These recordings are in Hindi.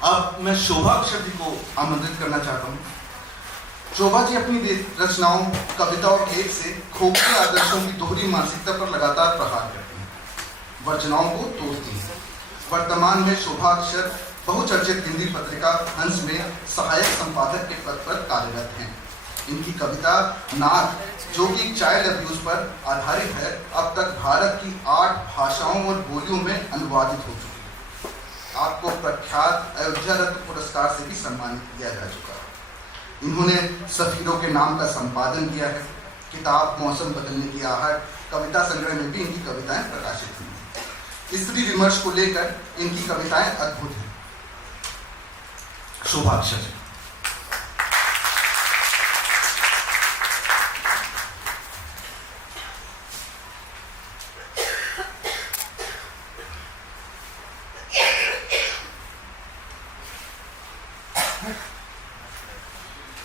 अब मैं शोभा अक्षर जी को आमंत्रित करना चाहता हूँ। शोभा जी अपनी रचनाओं, कविता और लेख से खोखले आदर्शों की दोहरी मानसिकता पर लगातार प्रहार करती हैं, वचनाओं को तोड़ती हैं। वर्तमान में शोभा अक्षर बहुचर्चित हिंदी पत्रिका हंस में सहायक संपादक के पद पर कार्यरत हैं। इनकी कविता नाक, जो कि चाइल्ड अब्यूज पर आधारित है, अब तक भारत की 8 भाषाओं और बोलियों में अनुवादित हो चुकी है। आपको प्रख्यात अयोध्या रत्न पुरस्कार से भी सम्मानित किया जा चुका है। इन्होंने सफीरों के नाम का संपादन किया है। किताब मौसम बदलने की आहट कविता संग्रह में भी इनकी कविताएं प्रकाशित हुई हैं। स्त्री विमर्श को लेकर इनकी कविताएं अद्भुत हैं। शोभा अक्षर।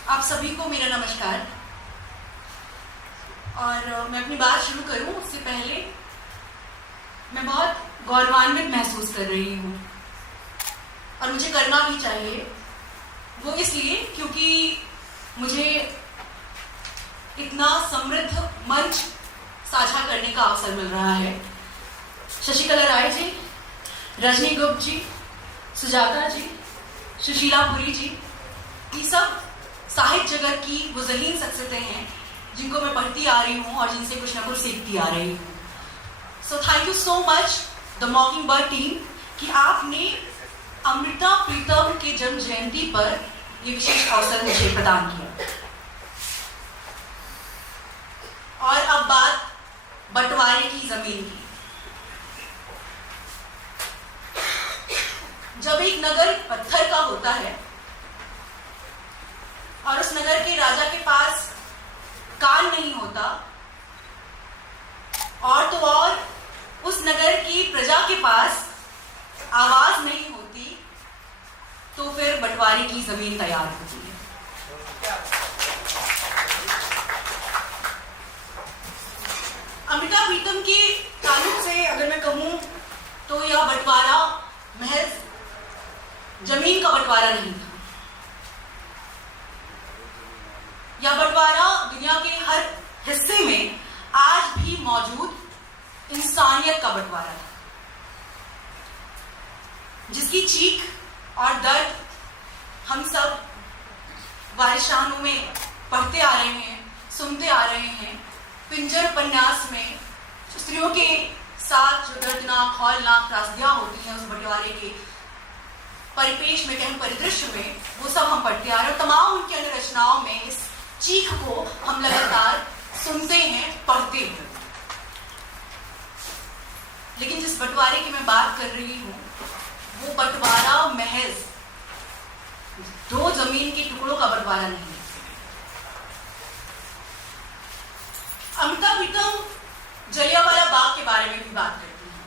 आप सभी को मेरा नमस्कार। और मैं अपनी बात शुरू करूं उससे पहले मैं बहुत गौरवान्वित महसूस कर रही हूं और मुझे करना भी चाहिए। वो इसलिए क्योंकि मुझे इतना समृद्ध मंच साझा करने का अवसर मिल रहा है। शशिकला राय जी, रजनी गुप्त जी, सुजाता जी, सुशीला पुरी जी, ये सब साहित्य जगत की वो ज़हीन शख्सियतें हैं जिनको मैं पढ़ती आ रही हूँ और जिनसे कुछ ना कुछ सीखती आ रही हूँ। So thank you so much the mockingbird team कि आपने अमृता प्रीतम के जन्म जयंती पर ये विशेष अवसर मुझे प्रदान किया। और अब बात बंटवारे की जमीन की। जब एक नगर पत्थर का होता है और उस नगर के राजा के पास कान नहीं होता, और तो और उस नगर की प्रजा के पास आवाज नहीं होती, तो फिर बंटवारे की जमीन तैयार होती है। अमृता प्रीतम के ताल्लुक से अगर मैं कहूं तो यह बंटवारा महज जमीन का बंटवारा नहीं था। यह बंटवारा दुनिया के हर हिस्से में आज भी मौजूद इंसानियत का बंटवारा है, जिसकी चीख और दर्द हम सब वारिशानों में पढ़ते आ रहे हैं, सुनते आ रहे हैं। पिंजर उपन्यास में स्त्रियों के साथ जो दर्दनाक हौलनाक त्रासदियां होती हैं, उस बंटवारे के परिपेश में, कहीं परिदृश्य में, वो सब हम पढ़ते आ रहे हैं। तमाम उनकी अन्य रचनाओं में इस चीख को हम लगातार सुनते हैं, पढ़ते हैं। लेकिन जिस बंटवारे की मैं बात कर रही हूं, वो बंटवारा महज 2 जमीन के टुकड़ों का बंटवारा नहीं है। अमृता प्रीतम जलियांवाला बाग के बारे में भी बात करती हैं,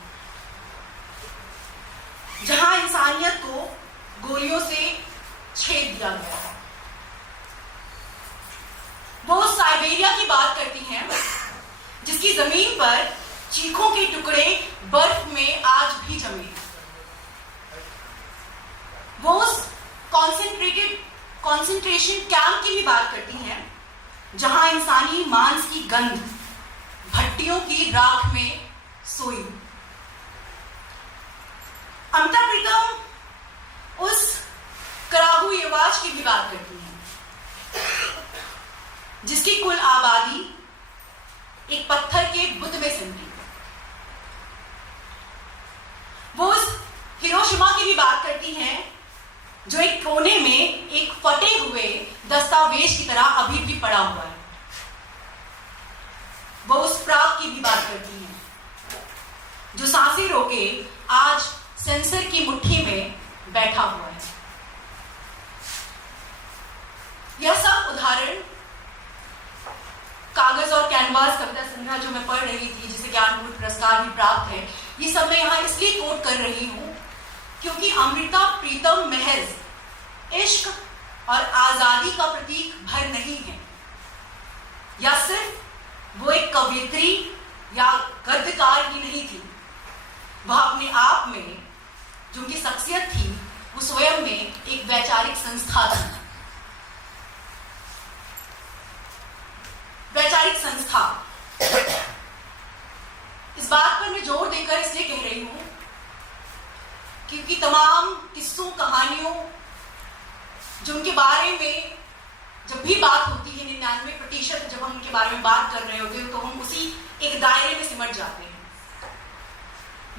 जहां इंसानियत को गोलियों से छेद दिया गया है। वो साइबेरिया की बात करती हैं, जिसकी जमीन पर चीखों के टुकड़े बर्फ में आज भी जमे हैं। वो उस कॉन्सेंट्रेशन कैंप की भी बात करती हैं, जहां इंसानी मांस की गंध भट्टियों की राख में सोई। अमृता प्रीतम उस कराहू युवाज की भी बात करती हैं, जिसकी कुल आबादी एक पत्थर के बुत में सिमटी। वो उस हिरोशिमा की भी बात करती हैं, जो एक कोने में एक फटे हुए दस्तावेज की तरह अभी भी पड़ा हुआ है। वो उस प्राग की भी बात करती हैं, जो सांसें रोके आज सेंसर की मुट्ठी में बैठा हुआ है। यह सब उदाहरण कागज और कैनवास कविता संग्रह जो मैं पढ़ रही थी, जिसे ज्ञानपीठ पुरस्कार भी प्राप्त है, ये सब मैं यहाँ इसलिए कोट कर रही हूँ क्योंकि अमृता प्रीतम महज इश्क और आजादी का प्रतीक भर नहीं है, या सिर्फ वो एक कवयित्री या गद्यकार ही नहीं थी। वह अपने आप में जो उनकी शख्सियत थी, वो स्वयं में वैचारिक संस्था थी। वैचारिक संस्था, इस बात पर मैं जोर देकर इसलिए कह रही हूं क्योंकि तमाम किस्सों कहानियों जो उनके बारे में जब भी बात होती है, 99% जब हम उनके बारे में बात कर रहे होते हैं तो हम उसी एक दायरे में सिमट जाते हैं।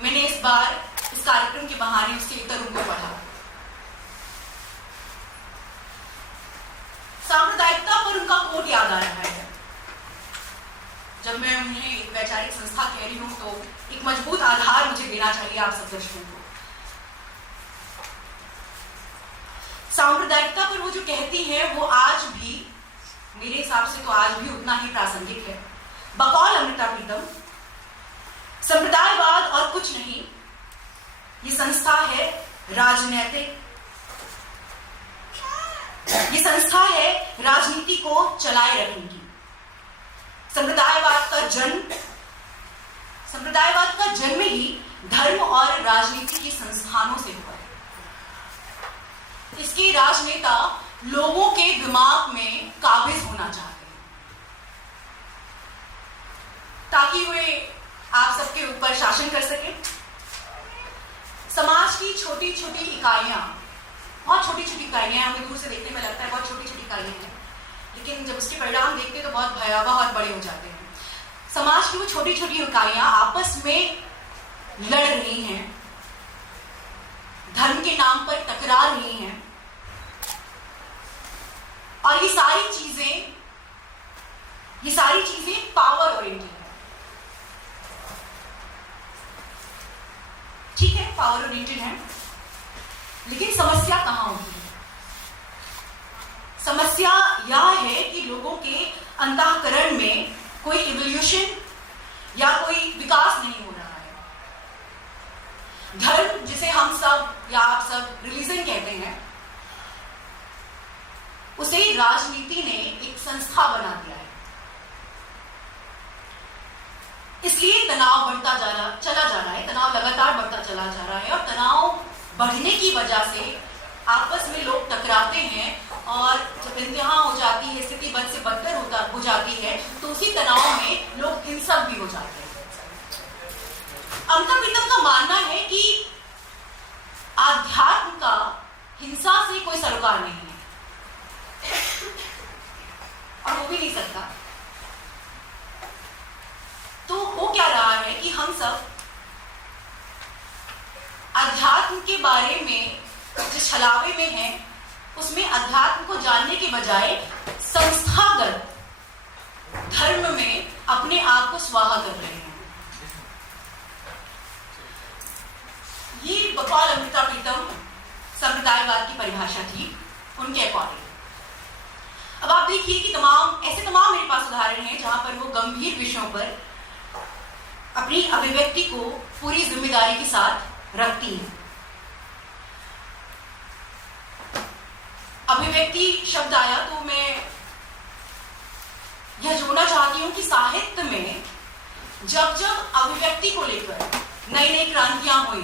मैंने इस बार इस कार्यक्रम के बहाने उसके इतरों को पढ़ा। सांप्रदायिकता पर उनका कोट याद आ रहा है। जब मैं उन्हें एक वैचारिक संस्था कह रही हूं तो एक मजबूत आधार मुझे देना चाहिए आप सब दर्शकों को। सांप्रदायिकता पर वो जो कहती हैं वो आज भी, मेरे हिसाब से तो आज भी उतना ही प्रासंगिक है। बकौल अमृता प्रीतम, संप्रदायवाद और कुछ नहीं, ये संस्था है राजनैतिक, ये संस्था है राजनीति को चलाए रखने की। संप्रदायवाद का जन्म ही धर्म और राजनीति के संस्थानों से हुआ है। इसके राजनेता लोगों के दिमाग में काबिज होना चाहते हैं ताकि वे आप सबके ऊपर शासन कर सकें। समाज की छोटी छोटी इकाइयां, बहुत छोटी छोटी इकाइयां, हमें दूर से देखने में लगता है बहुत छोटी छोटी इकाइयां हैं, लेकिन जब उसके परिणाम देखते तो बहुत भयावह और बड़े हो जाते हैं। समाज की वो छोटी छोटी इकाइयां आपस में लड़ रही हैं, धर्म के नाम पर टकरा रही हैं, और ये सारी चीजें पावर ओरिएंटेड है। ठीक है, पावर ओरिएंटेड है, लेकिन समस्या कहां होती है? समस्या यह है कि लोगों के अंतःकरण में कोई इवोल्यूशन या कोई विकास नहीं हो रहा है। धर्म, जिसे हम सब या आप सब रिलीजन कहते हैं, उसे राजनीति ने एक संस्था बना दिया है। इसलिए तनाव बढ़ता चला जा रहा है, तनाव लगातार बढ़ता चला जा रहा है, और तनाव बढ़ने की वजह से आपस में लोग टकराते हैं, और जब इंतहा हो जाती है, स्थिति बद से बदतर हो जाती है, तो उसी तनाव में लोग हिंसक भी हो जाते हैं। अमृता प्रीतम का मानना है कि आध्यात्म का हिंसा से कोई सरोकार नहीं है, और हो भी नहीं सकता। तो हो क्या रहा है कि हम सब अध्यात्म के बारे में जिस छलावे में हैं, उसमें अध्यात्म को जानने के बजाय संस्थागत धर्म में अपने आप को स्वाहा कर रहे हैं। ये बकौल अमृता प्रीतम संप्रदायवाद की परिभाषा थी उनके अकॉर्डिंग। अब आप देखिए कि तमाम मेरे पास उदाहरण हैं जहां पर वो गंभीर विषयों पर अपनी अभिव्यक्ति को पूरी जिम्मेदारी के साथ रखती हैं। अभिव्यक्ति शब्द आया तो मैं यह जोड़ना चाहती हूं कि साहित्य में जब जब अभिव्यक्ति को लेकर नई नई क्रांतियां हुई,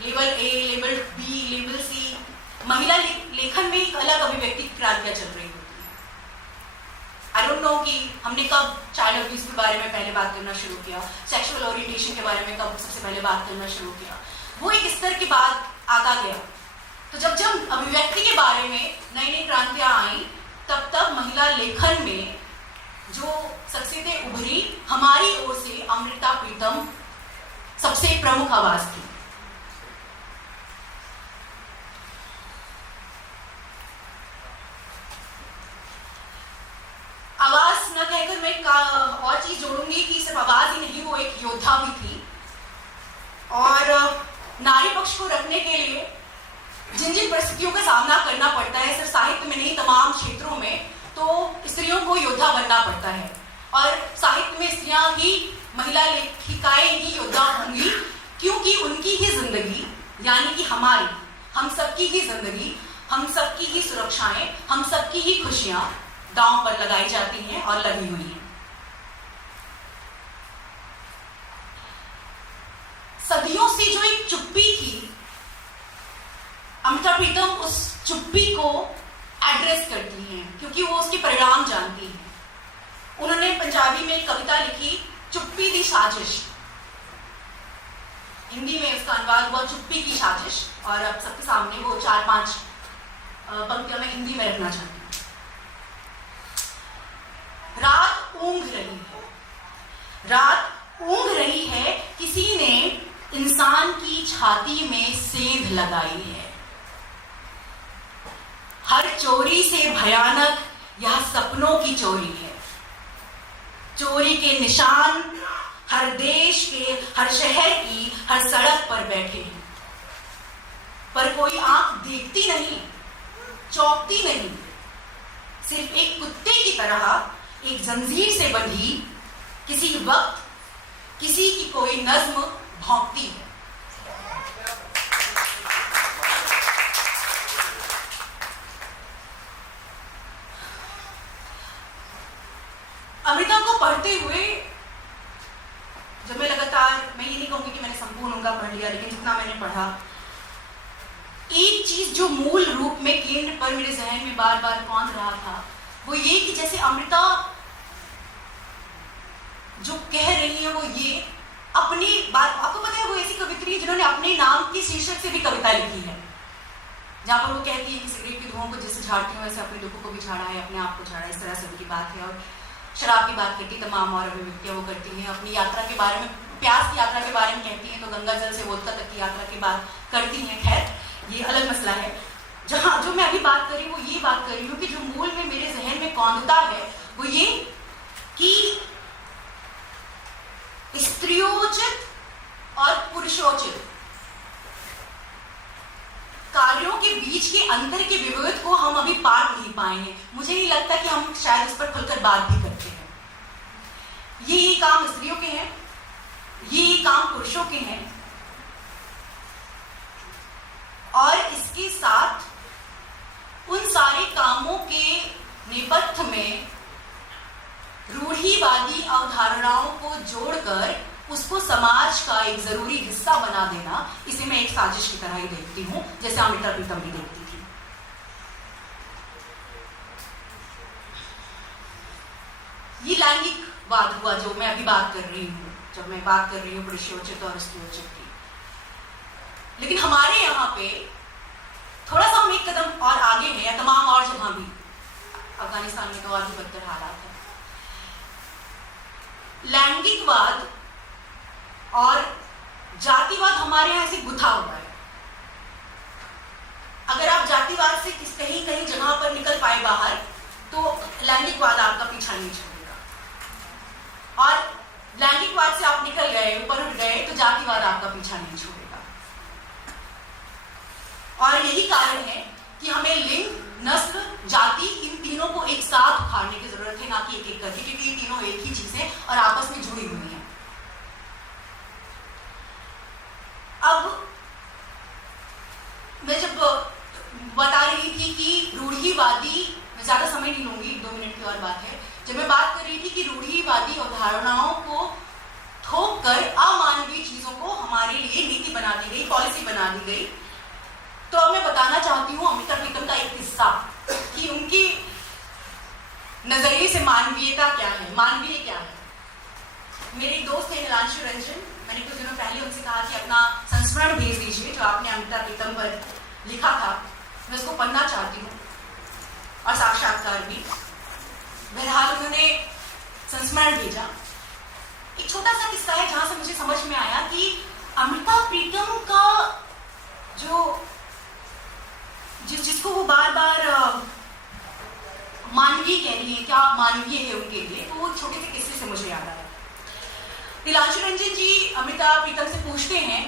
level A, level B, level C, महिला लेखन में एक अलग अभिव्यक्ति क्रांतियां चल रही होती है। आई डोंट नो कि हमने कब चाइल्ड अब्यूज के बारे में पहले बात करना शुरू किया, सेक्सुअल ओरिएंटेशन के बारे में कब सबसे पहले बात करना शुरू किया। वो एक स्तर के बाद आता गया। तो जब जब अभिव्यक्ति के बारे में नई नई क्रांतियां आई, तब तब महिला लेखन में जो शख्सियतें उभरी, हमारी ओर से अमृता प्रीतम सबसे प्रमुख आवाज थी। आवाज न कहकर मैं और चीज जोड़ूंगी कि सिर्फ आवाज ही नहीं, वो एक योद्धा भी थी, और नारी पक्ष को रखने के लिए जिन जिन परिस्थितियों का सामना करना पड़ता है, सिर्फ साहित्य में नहीं तमाम क्षेत्रों में, तो स्त्रियों को योद्धा बनना पड़ता है। और साहित्य में स्त्रियां ही, महिला लेखिकाएं ही योद्धा होंगी, क्योंकि उनकी ही जिंदगी, यानी कि हमारी, हम सबकी ही जिंदगी, हम सबकी ही सुरक्षाएं, हम सबकी ही खुशियां दांव पर लगाई जाती हैं और लगी हुई हैं। सदियों से जो एक चुप्पी थी अमृता प्रीतम उस चुप्पी को एड्रेस करती हैं क्योंकि वो उसके परिणाम जानती हैं। उन्होंने पंजाबी में एक कविता लिखी, चुप्पी दी साजिश। हिंदी में उसका अनुवाद हुआ चुप्पी की साजिश, और अब सबके सामने वो 4-5 पंक्तियों में हिंदी में रखना चाहती हूँ। रात ऊँघ रही है, रात ऊँघ रही है, किसी ने इंसान की छाती में सेंध लगाई है। हर चोरी से भयानक यह सपनों की चोरी है। चोरी के निशान हर देश के, हर शहर की, हर सड़क पर बैठे हैं, पर कोई आंख देखती नहीं, चौंकती नहीं। सिर्फ एक कुत्ते की तरह एक जंजीर से बंधी किसी वक्त किसी की कोई नज्म भौंकती है। अमृता को पढ़ते हुए जब मैं लगातार, मैं ये नहीं कहूंगी कि मैंने संपूर्ण उनका पढ़ लिया, लेकिन जितना मैंने पढ़ा, एक चीज जो मूल रूप में केंद्र पर मेरे जहन में बार बार पहुंच रहा था, वो ये कि जैसे अमृता जो कह रही है वो ये अपनी बात, आपको पता है वो ऐसी कवित्री जिन्होंने अपने नाम की शीर्षक से भी कविता लिखी है, जहां पर वो कहती है कि सिगरेट की धुआं को जैसे झाड़ती हूँ वैसे अपने दुखों को भी झाड़ा है, अपने आप को झाड़ा, इस तरह से उनकी बात है। और शराब की बात करती, तमाम और अभिव्यक्तियां वो करती हैं। अपनी यात्रा के बारे में, प्यास की यात्रा के बारे में कहती हैं, तो गंगा जल से वोदका तक की यात्रा की बात करती हैं। खैर ये अलग मसला है। जहां जो मैं अभी बात कर रही हूँ वो ये बात कर रही हूँ कि जो मूल में मेरे जहन में कौंधता है वो ये कि स्त्रियोचित और पुरुषोचित कार्यों के बीच के अंतर के विवेक को हम अभी पार नहीं पाए हैं। मुझे नहीं लगता कि हम शायद इस पर खुलकर बात भी करते हैं। ये काम स्त्रियों के हैं, ये काम पुरुषों के हैं, और इसके साथ उन सारे कामों के नेपथ्य में रूढ़िवादी अवधारणाओं को जोड़कर उसको समाज का एक जरूरी हिस्सा बना देना, इसे मैं एक साजिश की तरह ही देखती हूँ, जैसे अमृता प्रीतम भी देखती थी। ये लैंगिकवाद हुआ जो मैं अभी बात कर रही हूँ, जब मैं बात कर रही हूँ पुरुषोचित और स्त्रियोचित की। लेकिन हमारे यहाँ पे थोड़ा सा हम एक कदम और आगे हैं, या तमाम और जगह भी, अफगानिस्तान में तो और भी बदतर हालात है। लैंगिकवाद और जातिवाद हमारे यहाँ ऐसे गुथा हुआ है। अगर आप जातिवाद से कहीं कहीं जगह पर निकल पाए बाहर, तो लैंगिकवाद आपका पीछा नहीं छोड़ेगा, और लैंगिकवाद से आप निकल गए, ऊपर उठ गए, तो जातिवाद आपका पीछा नहीं छोड़ेगा। और यही कारण है कि हमें लिंग, नस्ल, जाति, इन तीनों को एक साथ उखाड़ने की जरूरत है, ना कि एक एक करके, क्योंकि ये तीनों एक ही चीज है और आपस में जुड़ी हुई हैं। अब मैं जब बता रही थी कि रूढ़िवादी, मैं ज्यादा समय नहीं लूंगी, 2 मिनट की और बात है, जब मैं बात कर रही थी कि रूढ़िवादी अवधारणाओं को थोप कर अमानवीय चीजों को हमारे लिए नीति बना दी गई, पॉलिसी बना दी गई, तो अब मैं बताना चाहती हूँ अमृता प्रीतम का एक किस्सा कि उनकी नजरिए से मानवीयता क्या है, मानवीय क्या है। मेरे एक दोस्त है नीलांशु रंजन, मैंने कुछ दिनों पहले उनसे कहा कि अपना संस्मरण भेज दीजिए जो आपने अमृता प्रीतम पर लिखा था, मैं उसको पढ़ना चाहती हूँ, और साक्षात्कार भी। बहरहाल उन्होंने संस्मरण भेजा। एक छोटा सा किस्सा है जहां से मुझे समझ में आया कि अमृता प्रीतम का जो जिसको वो बार बार मानवीय कह रही है, क्या मानवीय है उनके लिए, तो वो छोटे से किस्से से मुझे याद आया। नीलांशु रंजन जी अमृता प्रीतम से पूछते हैं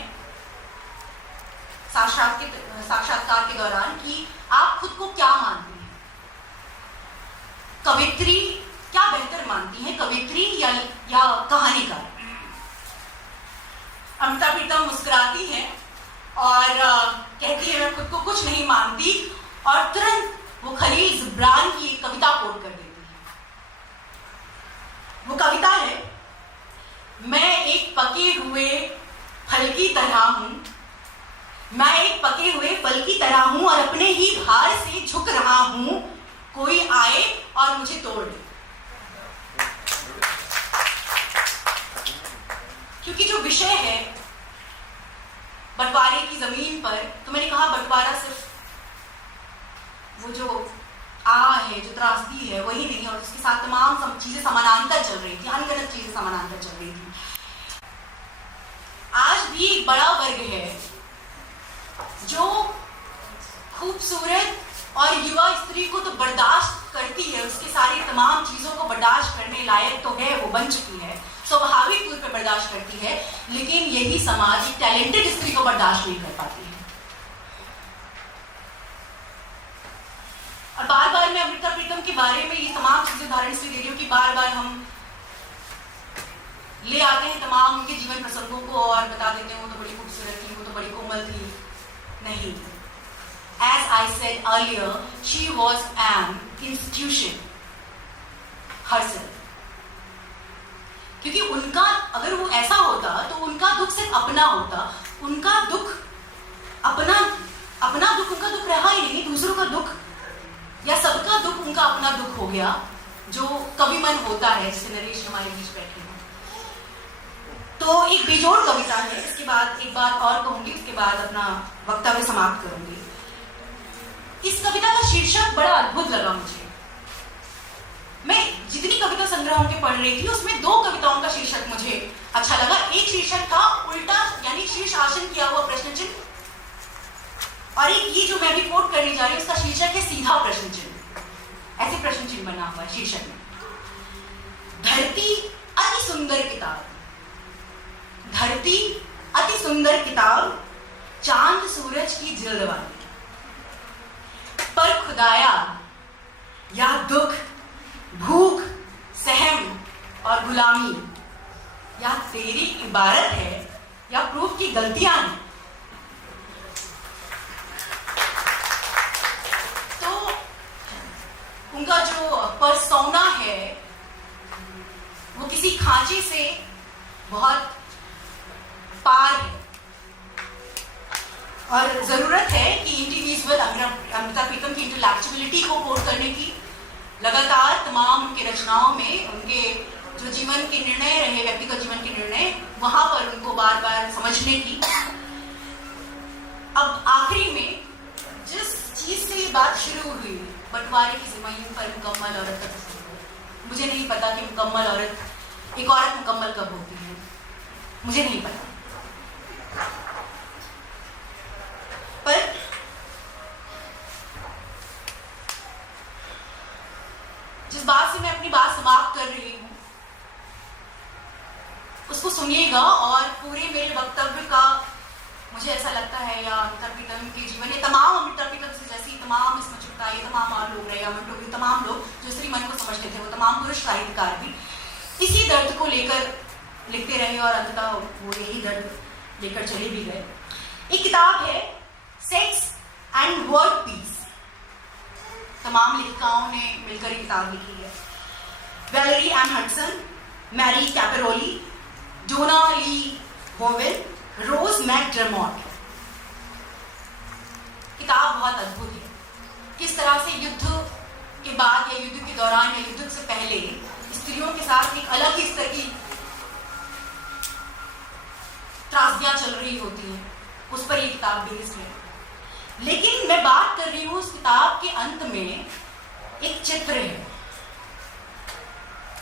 साक्षात्कार के दौरान कि आप खुद को क्या मानती हैं, कवित्री क्या बेहतर मानती हैं, कवित्री या कहानीकार। अमृता प्रीतम मुस्कुराती हैं और कहती है मैं खुद को कुछ नहीं मानती, और तुरंत वो खलील जिब्रान की एक कविता कोट कर देती है। वो कविता है, मैं एक पके हुए फल की तरह हूं, मैं एक पके हुए फल बल की तरह हूं और अपने ही भार से झुक रहा हूं, कोई आए और मुझे तोड़ दे। क्योंकि जो विषय है बंटवारे की जमीन पर, तो मैंने कहा बंटवारा सिर्फ वो जो है, जो त्रासदी है, वही नहीं है, और उसके साथ तमाम चीजें समानांतर चल रही थी, अनगनत चीजें समानांतर चल रही थी। आज भी एक बड़ा वर्ग है जो खूबसूरत और युवा स्त्री को तो बर्दाश्त करती है, उसके सारी तमाम चीजों को बर्दाश्त करने लायक तो है, वो बन चुकी है, स्वाभाविक तौर पर बर्दाश्त करती है, लेकिन यही समाज एक टैलेंटेड स्त्री को बर्दाश्त नहीं कर पाती है। और बार बार मैं अमृता प्रीतम के बारे में ये तमाम चीजें उदाहरण इसलिए दे रही हूँ कि बार बार हम ले आते हैं तमाम उनके जीवन प्रसंगों को और बता देते हैं वो तो बड़ी खूबसूरत थी, वो तो बड़ी कोमल थी। नहीं, as I said earlier, she was an institution herself. क्योंकि उनका अगर वो ऐसा होता तो उनका दुख सिर्फ अपना होता, उनका दुख अपना दुख उनका दुख रहा ही नहीं, दूसरों का दुख या सबका दुख उनका अपना दुख हो गया, जो कवि मन होता है, जिसे नरेश हमारे बीच बैठे हैं। तो एक बेजोड़ कविता है, इसके बाद एक बात और कहूंगी, उसके बाद अपना वक्तव्य समाप्त करूंगी। इस कविता का शीर्षक बड़ा अद्भुत लगा मुझे। मैं जितनी कविता संग्रहों के पढ़ रही थी उसमें दो कविताओं का शीर्षक मुझे अच्छा लगा। एक शीर्षक था उल्टा, यानी शीर्ष आसन किया हुआ प्रश्न चिन्ह, और एक ये जो मैं अभी कोट करने जा रही हूँ उसका शीर्षक है सीधा प्रश्न चिन्ह। ऐसे प्रश्न चिन्ह बना हुआ है शीर्षक में। धरती अति सुंदर किताब, धरती अति सुंदर किताब, चांद सूरज की जिल्द वाली, पर खुदाया या दुख, भूख, सहम और गुलामी या तेरी इबारत है या प्रूफ की गलतियां हैं। तो उनका जो पर्सोना है वो किसी खांचे से बहुत पार है, और जरूरत है कि इंडिविजुअल अमृता प्रीतम की इंटेलेक्चुअलिटी को कोट करने की, लगातार तमाम उनके रचनाओं में उनके जो जीवन के निर्णय रहे, व्यक्तिगत जीवन के निर्णय, वहां पर उनको बार बार समझने की। अब आखिरी में जिस चीज से ये बात शुरू हुई, बंटवारे की जमीन पर मुकम्मल औरत का तस्वीर, मुझे नहीं पता कि मुकम्मल औरत, एक औरत मुकम्मल कब होती है, मुझे नहीं पता, पर जिस बात से मैं अपनी बात समाप्त कर रही हूं उसको सुनिएगा, और पूरे मेरे वक्तव्य का मुझे ऐसा लगता है, या अमृता प्रीतम के जीवन में तमाम अमृता प्रीतम से जैसी तमाम इसमें चुपता, ये तमाम और लोग रहे, अमन टोपी, तमाम लोग जो स्त्री मन को समझते थे, वो तमाम पुरुष साहित्यकार भी इसी दर्द को लेकर लिखते रहे, और अंततः वो यही दर्द लेकर चले भी गए। एक किताब है सेक्स एंड वर्ड पीस, तमाम लेखिकाओं ने मिलकर एक किताब लिखी है। वैलेरी एम हडसन, मैरी कैपेरोली, डोना ली बोवेल, रोज मैकडर्मॉट। किताब बहुत अद्भुत है, किस तरह से युद्ध के बाद या युद्ध के दौरान या युद्ध से पहले स्त्रियों के साथ एक अलग ही स्तर की त्रासदियां चल रही होती हैं, उस पर ये किताब बेस्ड है। लेकिन मैं बात कर रही हूं उस किताब के अंत में एक चित्र है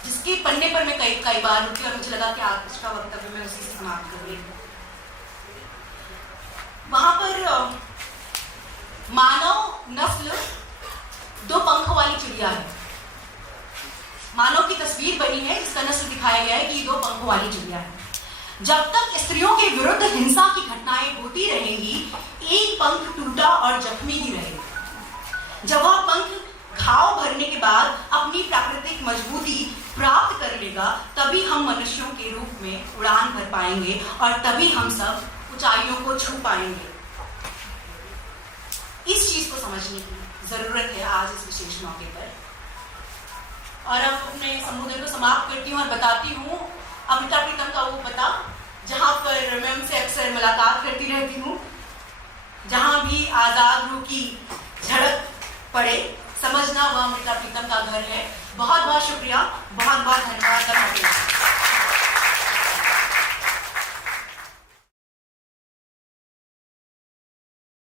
जिसके पन्ने पर मैं कई बार रुकी, और मुझे लगा कि आज का वक्तव्य मैं उसी से समाप्त कर रही हूं। वहां पर मानव नस्ल दो पंख वाली चिड़िया है, मानव की तस्वीर बनी है जिसका नस्ल दिखाया गया है कि दो पंख वाली चिड़िया है। जब तक स्त्रियों के विरुद्ध हिंसा की घटनाएं होती रहेंगी, एक पंख टूटा और जख्मी ही रहेगा। जब वह पंख घाव भरने के बाद अपनी प्राकृतिक मजबूती प्राप्त कर लेगा, तभी हम मनुष्यों के रूप में उड़ान भर पाएंगे, और तभी हम सब ऊंचाइयों को छू पाएंगे। इस चीज को समझने की जरूरत है आज इस विशेष मौके पर। और अब अपने संबोधन को समाप्त करती हूँ और बताती हूँ अमृता प्रीतम का वो पता, जहां पर मैं उनसे अक्सर मुलाकात करती रहती हूँ। जहां भी आजाद रूह की झड़प पड़े समझना वह अमृता प्रीतम का घर है। बहुत बहुत शुक्रिया, बहुत बहुत धन्यवाद।